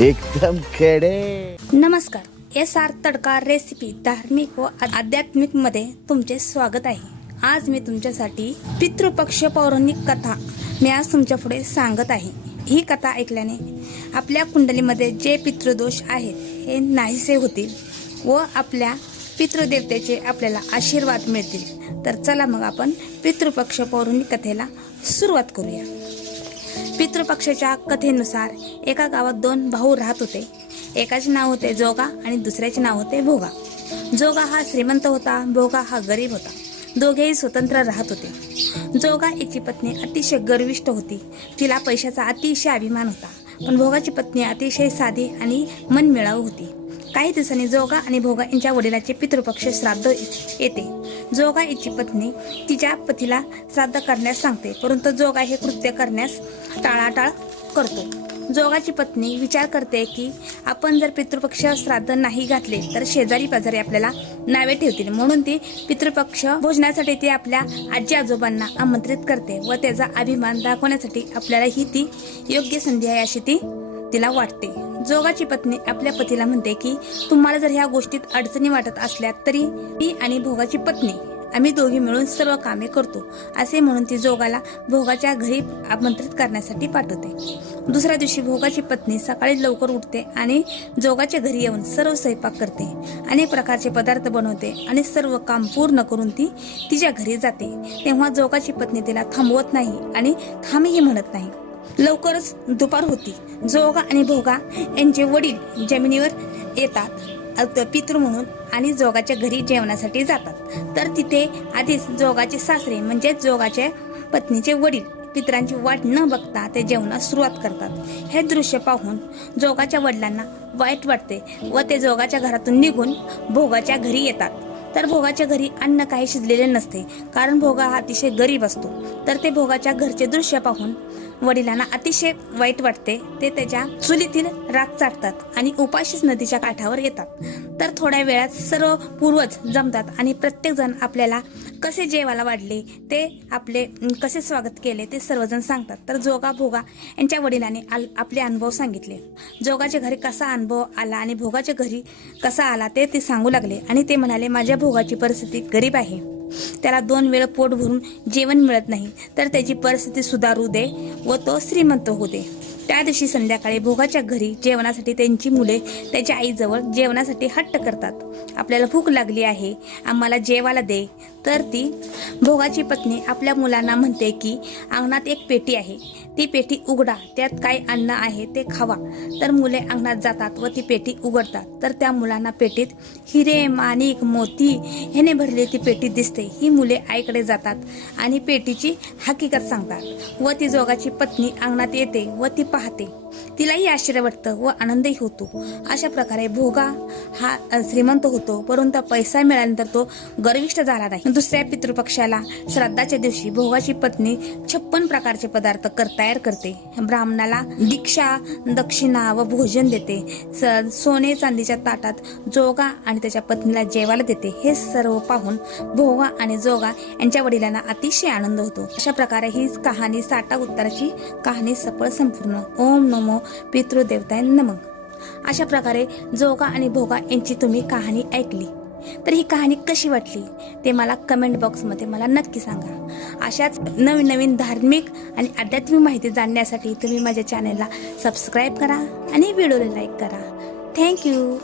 एकदम खेडे। नमस्कार, SR तडका रेसिपी धार्मिक व आध्यात्मिक मध्ये तुमचे स्वागत आहे। आज मी तुमच्यासाठी पितृपक्ष पौराणिक कथा मी आज तुमच्या पुढे सांगत आहे। ही कथा ऐकल्याने आपल्या कुंडलीमध्ये जे पितृदोष आहेत हे नाहीसे होतील व आपल्या पितृदेवतेचे आपल्याला आशीर्वाद मिळतील। तर चला मग आपण पितृपक्ष पौराणिक कथेला सुरुवात करूया। पितृपक्षाच्या कथेनुसार एका गावात दोन भाऊ राहत होते। एकाचे नाव होते जोगा आणि दुसऱ्याचे नाव होते भोगा। जोगा हा श्रीमंत होता, भोगा हा गरीब होता। दोघेही स्वतंत्र राहत होते। जोगा याची पत्नी अतिशय गर्विष्ठ होती, तिला पैशाचा अतिशय अभिमान होता। पण भोगाची पत्नी अतिशय साधी आणि मनमिळाऊ होती। काही दिवसांनी जोगा आणि भोगा यांच्या वडिलांचे पितृपक्ष श्राद्ध येते। जोगा याची पत्नी तिच्या पतीला श्राद्ध करण्यास सांगते, परंतु जोगा हे कृत्य करण्यास टाळाटाळ करतो। जोगाची पत्नी विचार करते की आपण जर पितृपक्ष श्राद्ध नाही घातले तर शेजारी पाजारी आपल्याला नावे ठेवतील, म्हणून ती पितृपक्ष भोजनासाठी ती आपल्या आजी आजोबांना आमंत्रित करते व त्याचा अभिमान दाखवण्यासाठी आपल्याला ही ती योग्य संधी आहे अशी तिला वाटते। जोगाची पत्नी आपल्या पतीला म्हणते की तुम्हाला जर ह्या गोष्टीत अडचणी वाटत असल्या तरी ती आणि भोगाची पत्नी आम्ही दोघी मिळून सर्व कामे करतो असे म्हणून ती जोगाला भोगाच्या घरी आमंत्रित करण्यासाठी पाठवते। दुसऱ्या दिवशी भोगाची पत्नी सकाळी लवकर उठते आणि जोगाच्या घरी येऊन सर्व स्वयंपाक करते, अनेक प्रकारचे पदार्थ बनवते आणि सर्व काम पूर्ण करून ती तिच्या घरी जाते। तेव्हा जोगाची पत्नी तिला थांबवत नाही आणि थांबही म्हणत नाही। लवकरच दुपार होती। जोगा आणि भोगा यांचे वडील जमिनीवर येतात पितृ म्हणून आणि जोगाच्या घरी जेवणासाठी जातात। तर तिथे आधीच जोगाचे सासरे म्हणजे जोगाच्या पत्नीचे वडील पितरांची वाट न बघता ते जेवणास सुरुवात करतात। हे दृश्य पाहून जोगाच्या वडिलांना वाईट वाटते व ते जोगाच्या घरातून निघून भोगाच्या घरी येतात। तर भोगाच्या घरी अन्न काही शिजलेले नसते, कारण भोगा हा अतिशय गरीब असतो। तर ते भोगाच्या घरचे दृश्य पाहून वडिलांना अतिशय वाईट वाटते। ते त्याच्या चुलीतील राख चाटतात आणि उपाशीच नदीच्या काठावर येतात। तर थोड्या वेळात सर्व पूर्वज जमतात आणि प्रत्येक जण आपल्याला कसे जेवायला वाढले, ते आपले कसे स्वागत केले ते सर्वजण सांगतात। तर जोगा भोगा यांच्या वडिलांनी आपले अनुभव सांगितले। जोगाच्या घरी कसा अनुभव आला आणि भोगाच्या घरी कसा आला ते सांगू लागले आणि ते म्हणाले, माझ्या भोगाची परिस्थिती गरीब आहे, त्याला 2 वेळ पोट भरून जेवण मिळत नाही, तर त्याची परिस्थिती सुधारू दे व तो श्रीमंत होऊ दे। त्या दिवशी संध्याकाळी भोगाच्या घरी जेवणासाठी त्यांची मुले त्याच्या आईजवळ जेवणासाठी हट्ट करतात। आपल्याला भूक लागली आहे, आम्हाला जेवायला दे। तर ती भोगाची पत्नी आपल्या मुलांना म्हणते की अंगणात एक पेटी आहे, ती पेटी उघडा, त्यात काय अन्न आहे ते खावा। तर मुले अंगणात जातात व ती पेटी उघडतात। तर त्या मुलांना पेटीत हिरे माणिक मोती ह्याने भरलेली ती पेटी दिसते। ही मुले आईकडे जातात आणि पेटीची हकीकत सांगतात व ती जोगाची पत्नी अंगणात येते व ती पाहते। तिलाही आश्चर्य वाटतं व आनंदही होतो। अशा प्रकारे भोगा हा श्रीमंत होतो, परंतु पैसा मिळाल्यानंतर तो गर्विष्ठ झाला नाही। दुसऱ्या पितृपक्षाला श्राद्धाच्या दिवशी भोगाची पत्नी 56 प्रकारचे पदार्थ तयार करते। ब्राह्मणाला दीक्षा दक्षिणा व भोजन देते। सोने चांदीच्या ताटात जोगा आणि त्याच्या पत्नीला जेवायला देते। हे सर्व पाहून भोगा आणि जोगा यांच्या वडिलांना अतिशय आनंद होतो। अशा प्रकारे ही कहाणी 60 उत्तराची कहाणी सफळ संपूर्ण। ओम नमो पितृदेवताय नमः। अशा प्रकारे जोगा आणि भोगा यांची तुम्ही कहाणी ऐकली, तर ही कहाणी कशी वाटली ते मला कमेंट बॉक्समध्ये मला नक्की सांगा। अशाच नवीन नवीन धार्मिक आणि आध्यात्मिक माहिती जाणण्यासाठी तुम्ही माझ्या चॅनलला सबस्क्राईब करा आणि व्हिडिओला लाईक करा। थँक्यू।